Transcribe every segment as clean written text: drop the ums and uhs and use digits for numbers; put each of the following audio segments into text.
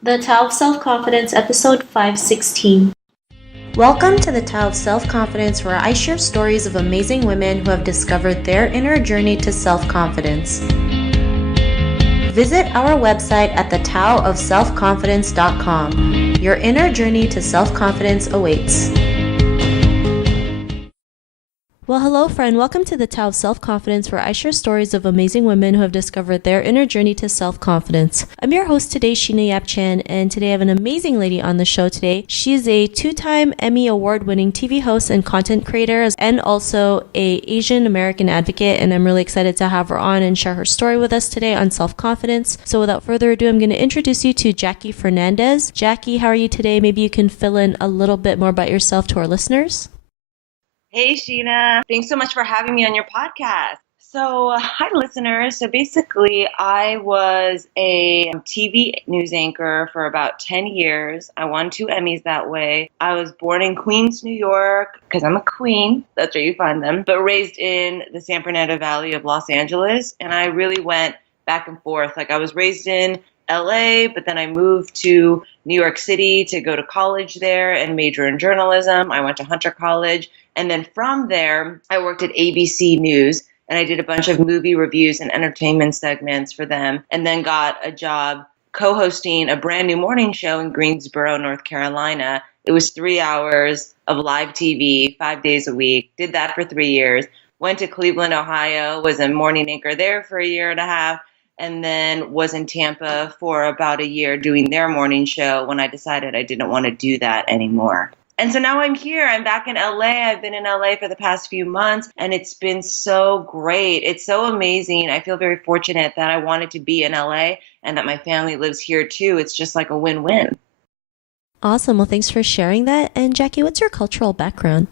The Tao of Self-Confidence, episode 516. Welcome to the Tao of Self-Confidence, where I share stories of amazing women who have discovered their inner journey to self-confidence. Visit our website at thetaoofselfconfidence.com. Your inner journey to self-confidence awaits. Well, hello, friend. Welcome to the Tao of Self-Confidence, where I share stories of amazing women who have discovered their inner journey to self-confidence. I'm your host today, Sheena Yap-Chan, and today I have an amazing lady on the show today. She is a two-time Emmy award-winning TV host and content creator, and also a Asian American advocate, and I'm really excited to have her on and share her story with us today on self-confidence. So without further ado, I'm going to introduce you to Jackie Fernandez. Jackie, how are you today? Maybe you can fill in a little bit more about yourself to our listeners. Hey, Sheena. Thanks so much for having me on your podcast. So, hi, listeners. So basically, I was a TV news anchor for about 10 years. I won 2 Emmys that way. I was born in Queens, New York, because I'm a queen. That's where you find them. But raised in the San Fernando Valley of Los Angeles. And I really went back and forth. Like, I was raised in LA, but then I moved to New York City to go to college there and major in journalism. I went to Hunter College. And then from there, I worked at ABC News and I did a bunch of movie reviews and entertainment segments for them, and then got a job co-hosting a brand new morning show in Greensboro, North Carolina. It was 3 hours of live TV, 5 days a week. Did that for 3 years. Went to Cleveland, Ohio, was a morning anchor there for a year and a half, and then was in Tampa for about a year doing their morning show when I decided I didn't want to do that anymore. And so now I'm here. I'm back in LA. I've been in LA for the past few months, and it's been so great. It's so amazing. I feel very fortunate that I wanted to be in LA and that my family lives here too. It's just like a win-win. Awesome. Well, thanks for sharing that. And Jackie, what's your cultural background?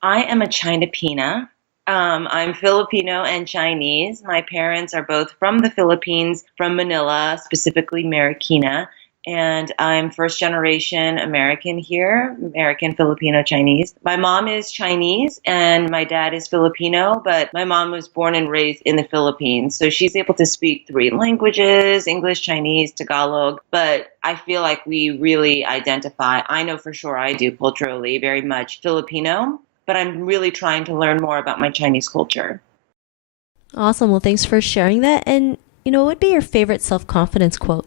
I am a Chinapina. I'm Filipino and Chinese. My parents are both from the Philippines, from Manila, specifically Marikina. And I'm first generation American here, American, Filipino, Chinese. My mom is Chinese and my dad is Filipino, but my mom was born and raised in the Philippines. So she's able to speak 3 languages, English, Chinese, Tagalog. But I feel like we really identify, I know for sure I do culturally, very much Filipino, but I'm really trying to learn more about my Chinese culture. Awesome. Well, thanks for sharing that. And, what would be your favorite self-confidence quote?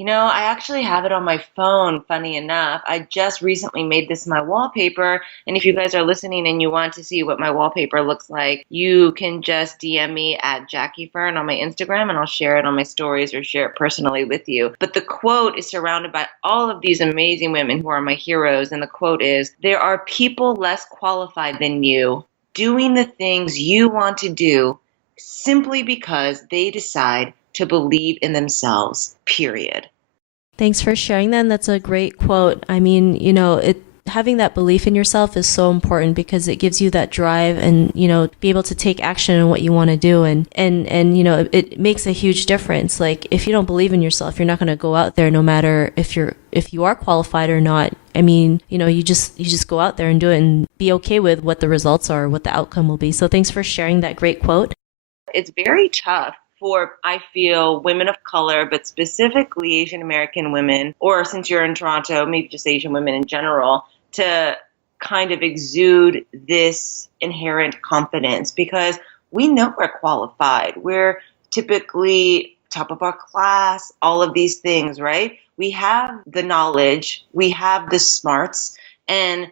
I actually have it on my phone, funny enough. I just recently made this my wallpaper. And if you guys are listening and you want to see what my wallpaper looks like, you can just DM me at Jackie Fern on my Instagram and I'll share it on my stories or share it personally with you. But the quote is surrounded by all of these amazing women who are my heroes. And the quote is, "There are people less qualified than you doing the things you want to do simply because they decide to believe in themselves, period." Thanks for sharing that. And that's a great quote. I mean, having that belief in yourself is so important because it gives you that drive and, be able to take action on what you want to do. And it makes a huge difference. Like if you don't believe in yourself, you're not going to go out there no matter if you are qualified or not. I mean, you just go out there and do it and be okay with what the results are, what the outcome will be. So thanks for sharing that great quote. It's very tough for, I feel, women of color, but specifically Asian American women, or since you're in Toronto, maybe just Asian women in general, to kind of exude this inherent confidence because we know we're qualified. We're typically top of our class, all of these things, right? We have the knowledge, we have the smarts, and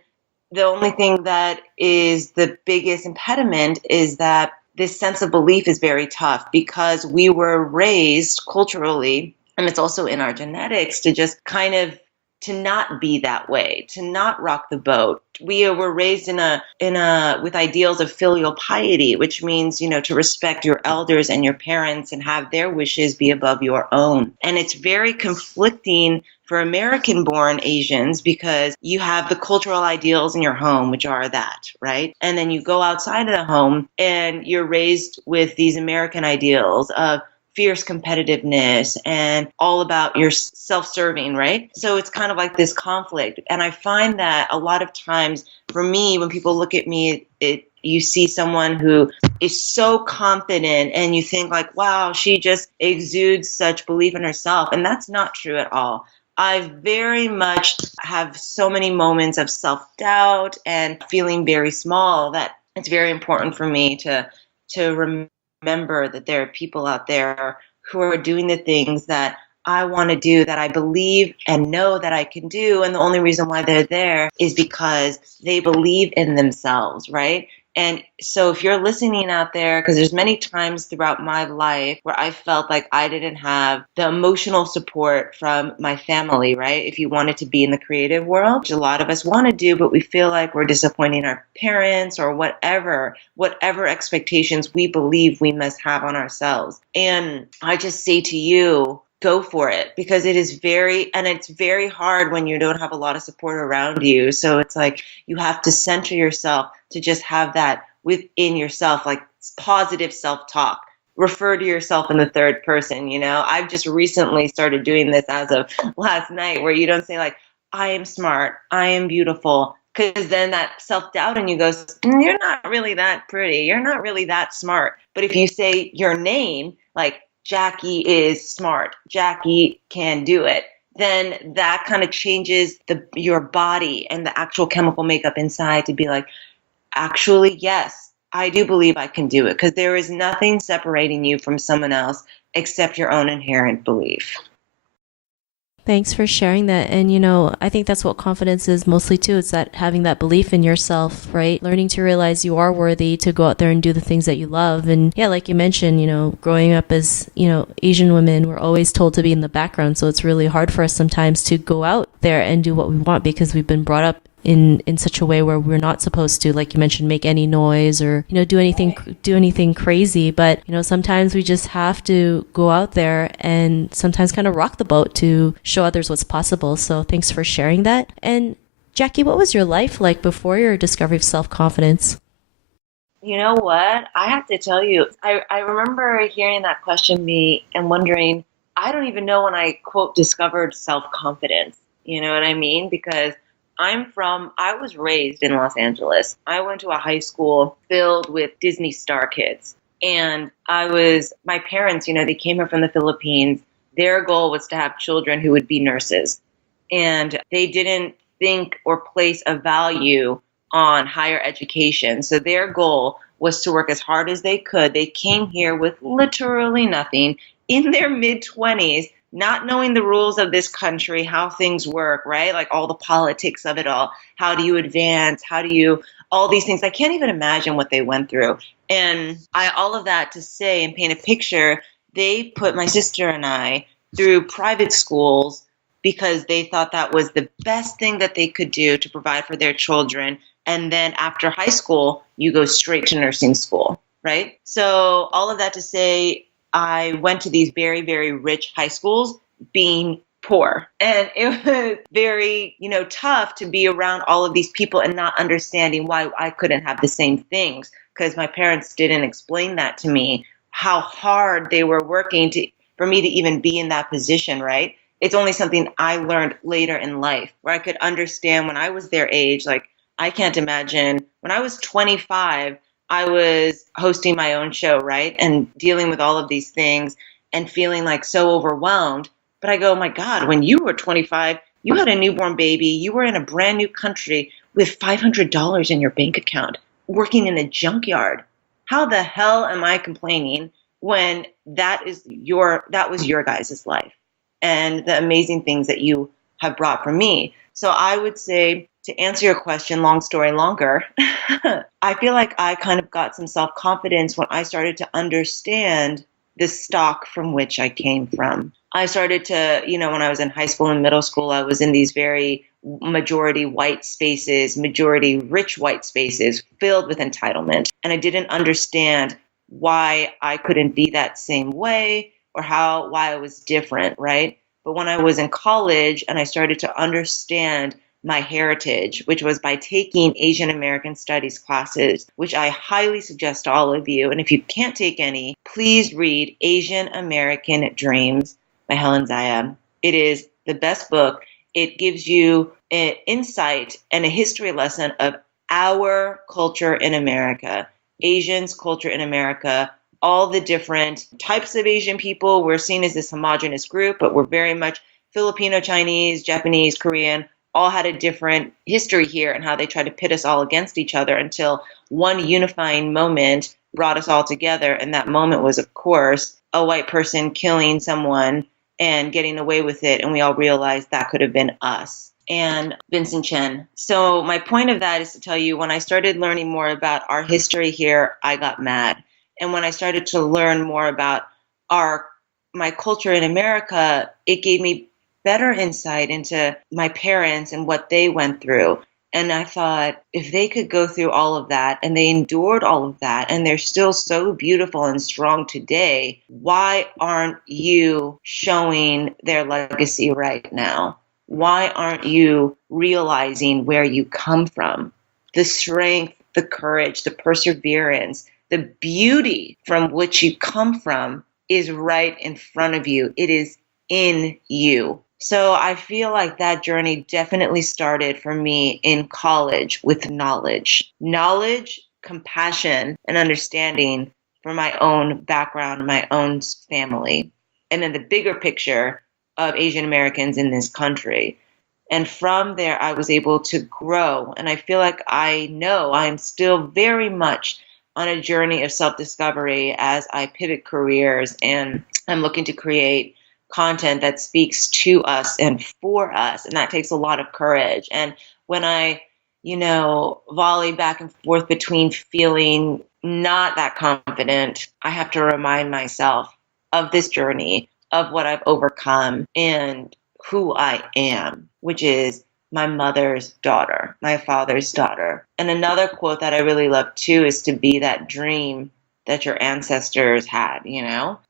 the only thing that is the biggest impediment is that this sense of belief is very tough because we were raised culturally, and it's also in our genetics, to just kind of to not be that way, to not rock the boat. We were raised with ideals of filial piety, which means, to respect your elders and your parents and have their wishes be above your own. And it's very conflicting for American-born Asians because you have the cultural ideals in your home, which are that, right? And then you go outside of the home and you're raised with these American ideals of fierce competitiveness and all about your self-serving, right? So it's kind of like this conflict. And I find that a lot of times for me, when people look at me, you see someone who is so confident and you think like, wow, she just exudes such belief in herself. And that's not true at all. I very much have so many moments of self-doubt and feeling very small that it's very important for me to remember that there are people out there who are doing the things that I want to do, that I believe and know that I can do. And the only reason why they're there is because they believe in themselves, right? And so if you're listening out there, because there's many times throughout my life where I felt like I didn't have the emotional support from my family, right? If you wanted to be in the creative world, which a lot of us want to do, but we feel like we're disappointing our parents or whatever expectations we believe we must have on ourselves. And I just say to you, go for it, because it's very hard when you don't have a lot of support around you. So it's like you have to center yourself to just have that within yourself, like positive self-talk. Refer to yourself in the third person. I've just recently started doing this as of last night, where you don't say like, I am smart, I am beautiful, because then that self-doubt in you goes, you're not really that pretty, you're not really that smart. But if you say your name, like, Jackie is smart, Jackie can do it, then that kind of changes your body and the actual chemical makeup inside to be like, actually, yes, I do believe I can do it, because there is nothing separating you from someone else except your own inherent belief. Thanks for sharing that. And, I think that's what confidence is mostly too. It's that having that belief in yourself, right? Learning to realize you are worthy to go out there and do the things that you love. And yeah, like you mentioned, growing up as, Asian women, we're always told to be in the background. So it's really hard for us sometimes to go out there and do what we want, because we've been brought up in such a way where we're not supposed to, like you mentioned, make any noise or, do anything crazy. But, sometimes we just have to go out there and sometimes kind of rock the boat to show others what's possible. So thanks for sharing that. And Jackie, what was your life like before your discovery of self-confidence? You know what? I have to tell you, I remember hearing that question me and wondering, I don't even know when I, quote, discovered self-confidence. You know what I mean? Because I was raised in Los Angeles. I went to a high school filled with Disney star kids. And my parents, they came here from the Philippines. Their goal was to have children who would be nurses. And they didn't think or place a value on higher education. So their goal was to work as hard as they could. They came here with literally nothing in their mid-20s, not knowing the rules of this country, how things work, right? Like all the politics of it all. How do you advance? All these things. I can't even imagine what they went through. And all of that to say and paint a picture, they put my sister and I through private schools because they thought that was the best thing that they could do to provide for their children. And then after high school, you go straight to nursing school, right? So all of that to say, I went to these very, very rich high schools being poor. And it was very, tough to be around all of these people and not understanding why I couldn't have the same things, because my parents didn't explain that to me, how hard they were working for me to even be in that position, right? It's only something I learned later in life, where I could understand when I was their age. Like, I can't imagine when I was 25, I was hosting my own show, right? And dealing with all of these things and feeling like so overwhelmed. But I go, oh my God, when you were 25, you had a newborn baby. You were in a brand new country with $500 in your bank account, working in a junkyard. How the hell am I complaining when that was your guys' life and the amazing things that you have brought for me? So I would say, to answer your question, long story longer, I feel like I kind of got some self-confidence when I started to understand the stock from which I came from. I started to, when I was in high school and middle school, I was in these very majority white spaces, majority rich white spaces filled with entitlement. And I didn't understand why I couldn't be that same way or why I was different, right? But when I was in college and I started to understand my heritage, which was by taking Asian American studies classes, which I highly suggest to all of you. And if you can't take any, please read Asian American Dreams by Helen Zaya. It is the best book. It gives you an insight and a history lesson of our culture in America, Asians' culture in America, all the different types of Asian people. We're seen as this homogenous group, but we're very much Filipino, Chinese, Japanese, Korean, all had a different history here and how they tried to pit us all against each other until one unifying moment brought us all together. And that moment was, of course, a white person killing someone and getting away with it. And we all realized that could have been us. And Vincent Chen. So my point of that is to tell you, when I started learning more about our history here, I got mad. And when I started to learn more about my culture in America, it gave me better insight into my parents and what they went through. And I thought, if they could go through all of that and they endured all of that and they're still so beautiful and strong today, why aren't you showing their legacy right now? Why aren't you realizing where you come from? The strength, the courage, the perseverance, the beauty from which you come from is right in front of you. It is in you. So I feel like that journey definitely started for me in college with knowledge, compassion, and understanding for my own background, my own family, and then the bigger picture of Asian Americans in this country. And from there, I was able to grow. And I feel like I know I'm still very much on a journey of self-discovery as I pivot careers and I'm looking to create content that speaks to us and for us. And that takes a lot of courage. And when I, volley back and forth between feeling not that confident, I have to remind myself of this journey, of what I've overcome and who I am, which is my mother's daughter, my father's daughter. And another quote that I really love too is to be that dream that your ancestors had,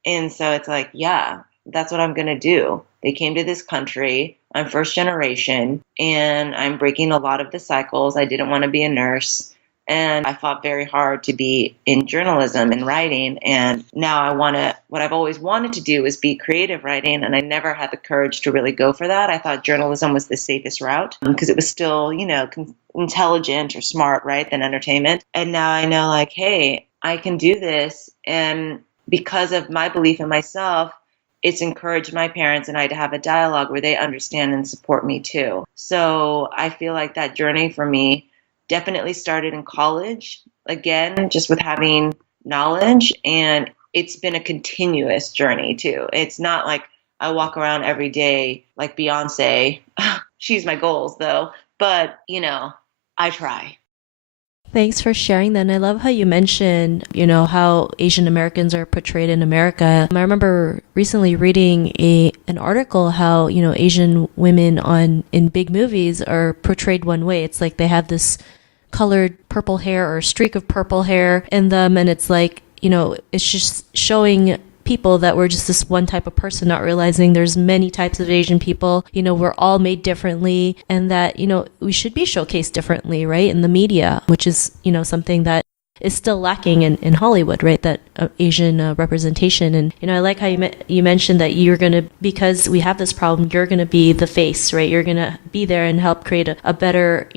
And so it's like, yeah, that's what I'm going to do. They came to this country. I'm first generation and I'm breaking a lot of the cycles. I didn't want to be a nurse. And I fought very hard to be in journalism and writing. And now what I've always wanted to do is be creative writing. And I never had the courage to really go for that. I thought journalism was the safest route because it was still, intelligent or smart, right, than entertainment. And now I know like, hey, I can do this. And because of my belief in myself, it's encouraged my parents and I to have a dialogue where they understand and support me too. So I feel like that journey for me definitely started in college, again, just with having knowledge. And it's been a continuous journey too. It's not like I walk around every day like Beyonce. She's my goals though. But, I try. Thanks for sharing that. And I love how you mentioned, how Asian Americans are portrayed in America. I remember recently reading an article how, Asian women in big movies are portrayed one way. It's like they have this colored purple hair or streak of purple hair in them. And it's like, it's just showing people that we're just this one type of person, not realizing there's many types of Asian people. We're all made differently and that, we should be showcased differently, right? In the media, which is, something that is still lacking in Hollywood, right? That Asian representation. And, I like how you mentioned that you're going to, because we have this problem, you're going to be the face, right? You're going to be there and help create a better,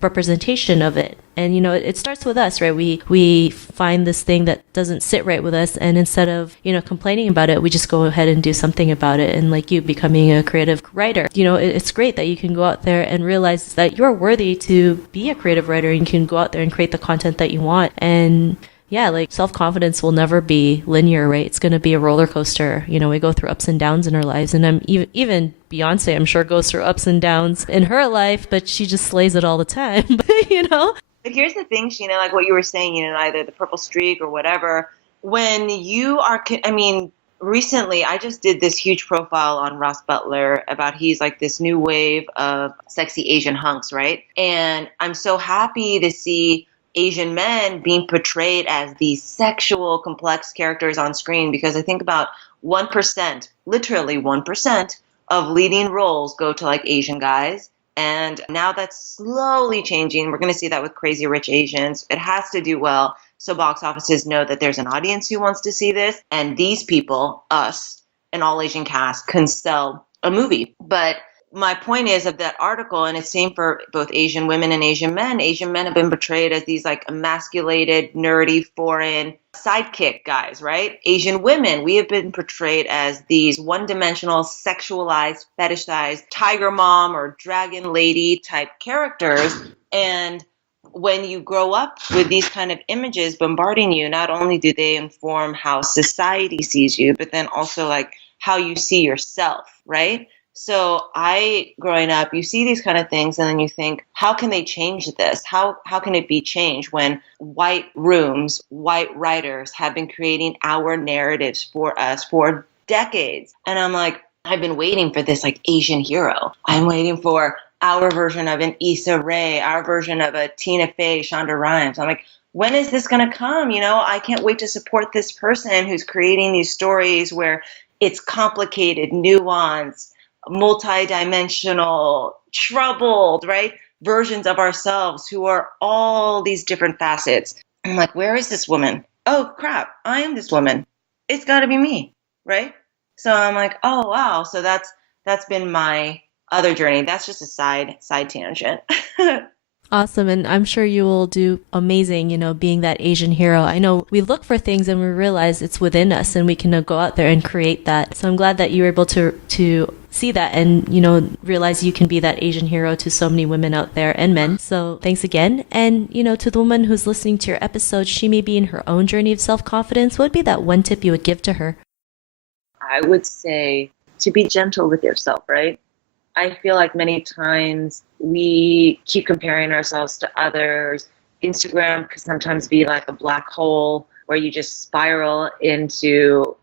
representation of it. And, it starts with us, right? We find this thing that doesn't sit right with us. And instead of, complaining about it, we just go ahead and do something about it. And like you becoming a creative writer, it's great that you can go out there and realize that you're worthy to be a creative writer and you can go out there and create the content that you want. And yeah, like self-confidence will never be linear, right? It's going to be a roller coaster. We go through ups and downs in our lives. And even Beyonce, I'm sure, goes through ups and downs in her life, but she just slays it all the time, But here's the thing, Sheena, like what you were saying, either the purple streak or whatever. When you are, recently I just did this huge profile on Ross Butler about he's like this new wave of sexy Asian hunks, right? And I'm so happy to see Asian men being portrayed as these sexual, complex characters on screen because I think about 1%, literally 1% of leading roles go to like Asian guys. And now that's slowly changing. We're going to see that with Crazy Rich Asians. It has to do well so box offices know that there's an audience who wants to see this. And these people, us, an all Asian cast, can sell a movie. But my point is of that article, and it's same for both Asian women and Asian men. Asian men have been portrayed as these like emasculated, nerdy, foreign sidekick guys, right? Asian women, we have been portrayed as these one-dimensional, sexualized, fetishized tiger mom or dragon lady type characters. And when you grow up with these kind of images bombarding you, not only do they inform how society sees you, but then also like how you see yourself, right? So growing up, you see these kind of things and then you think, how can they change this? How can it be changed when white rooms, white writers have been creating our narratives for us for decades? And I'm like, I've been waiting for this like Asian hero. I'm waiting for our version of an Issa Rae, our version of a Tina Fey, Shonda Rhimes. I'm like, when is this going to come? You know, I can't wait to support this person who's creating these stories where it's complicated, nuanced, multidimensional, troubled, right? Versions of ourselves who are all these different facets. I'm like, where is this woman? Oh, crap, I am this woman. It's got to be me, right? So I'm like, oh, wow. So that's been my other journey. That's just a side tangent. Awesome. And I'm sure you will do amazing, being that Asian hero. I know we look for things and we realize it's within us and we can go out there and create that. So I'm glad that you were able to see that and, realize you can be that Asian hero to so many women out there and men. So thanks again. And, to the woman who's listening to your episode, she may be in her own journey of self-confidence. What would be that one tip you would give to her? I would say to be gentle with yourself, right? I feel like many times we keep comparing ourselves to others. Instagram can sometimes be like a black hole where you just spiral into,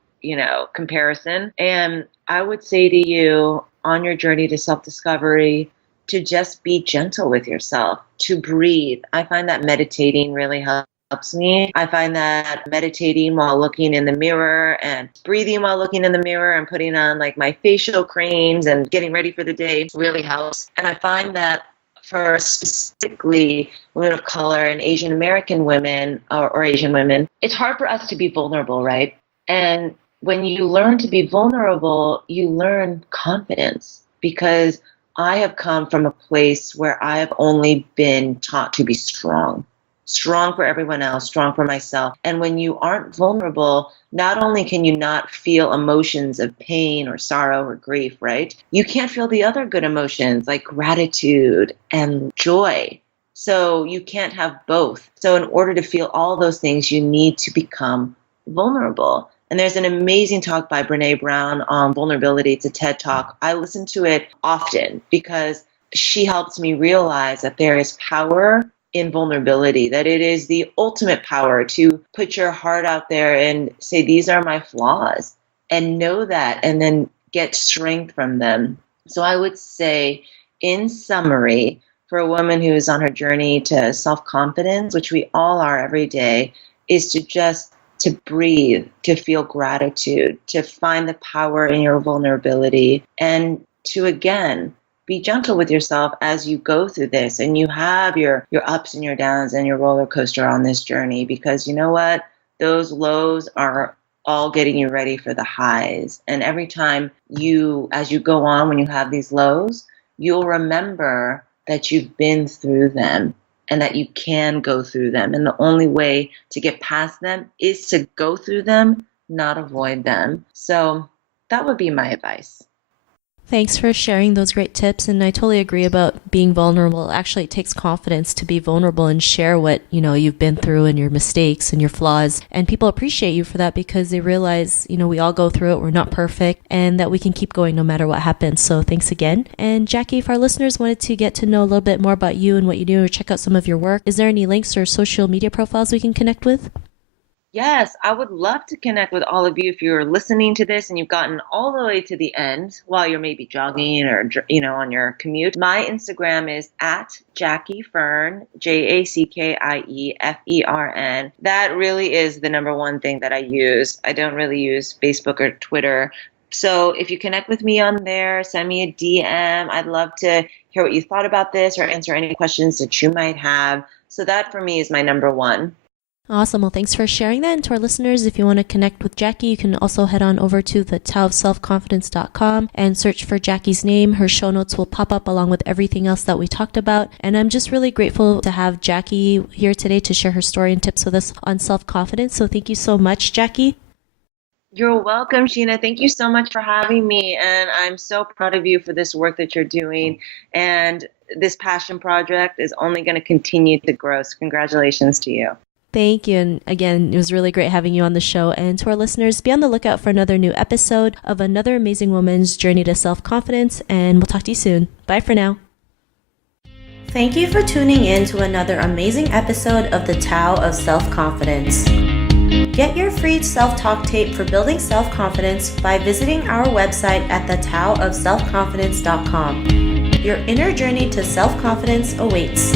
comparison. And I would say to you on your journey to self-discovery, to just be gentle with yourself, to breathe. I find that meditating really helps me. I find that meditating while looking in the mirror and breathing while looking in the mirror and putting on like my facial creams and getting ready for the day really helps. And I find that for specifically women of color and Asian American women or Asian women, it's hard for us to be vulnerable, right? And when you learn to be vulnerable, you learn confidence, because I have come from a place where I have only been taught to be strong for everyone else, strong for myself. And when you aren't vulnerable, not only can you not feel emotions of pain or sorrow or grief, right? You can't feel the other good emotions like gratitude and joy. So you can't have both. So in order to feel all those things, you need to become vulnerable. And there's an amazing talk by Brené Brown on vulnerability. It's a TED Talk. I listen to it often because she helps me realize that there is power in vulnerability, that it is the ultimate power to put your heart out there and say, these are my flaws, and know that, and then get strength from them. So I would say, in summary, for a woman who is on her journey to self-confidence, which we all are every day, is to breathe, to feel gratitude, to find the power in your vulnerability, and to, again, be gentle with yourself as you go through this and you have your ups and your downs and your roller coaster on this journey, because you know what? Those lows are all getting you ready for the highs. And every time as you go on, when you have these lows, you'll remember that you've been through them and that you can go through them. And the only way to get past them is to go through them, not avoid them. So that would be my advice. Thanks for sharing those great tips. And I totally agree about being vulnerable. Actually, it takes confidence to be vulnerable and share what, you've been through and your mistakes and your flaws. And people appreciate you for that because they realize, we all go through it. We're not perfect and that we can keep going no matter what happens. So thanks again. And Jackie, if our listeners wanted to get to know a little bit more about you and what you do or check out some of your work, is there any links or social media profiles we can connect with? Yes, I would love to connect with all of you if you're listening to this and you've gotten all the way to the end while you're maybe jogging or, on your commute. My Instagram is @JackieFern, JackieFern. That really is the number one thing that I use. I don't really use Facebook or Twitter So if you connect with me on there, send me a DM. I'd love to hear what you thought about this or answer any questions that you might have. So that for me is my number one. Awesome. Well, thanks for sharing that. And to our listeners, if you want to connect with Jackie, you can also head on over to the taoofselfconfidence.com and search for Jackie's name. Her show notes will pop up along with everything else that we talked about. And I'm just really grateful to have Jackie here today to share her story and tips with us on self-confidence. So thank you so much, Jackie. You're welcome, Sheena. Thank you so much for having me. And I'm so proud of you for this work that you're doing. And this passion project is only going to continue to grow. So congratulations to you. Thank you. And again, it was really great having you on the show. And to our listeners, be on the lookout for another new episode of another amazing woman's journey to self-confidence. And we'll talk to you soon. Bye for now. Thank you for tuning in to another amazing episode of the Tao of Self-Confidence. Get your free self-talk tape for building self-confidence by visiting our website at thetaoofselfconfidence.com. Your inner journey to self-confidence awaits.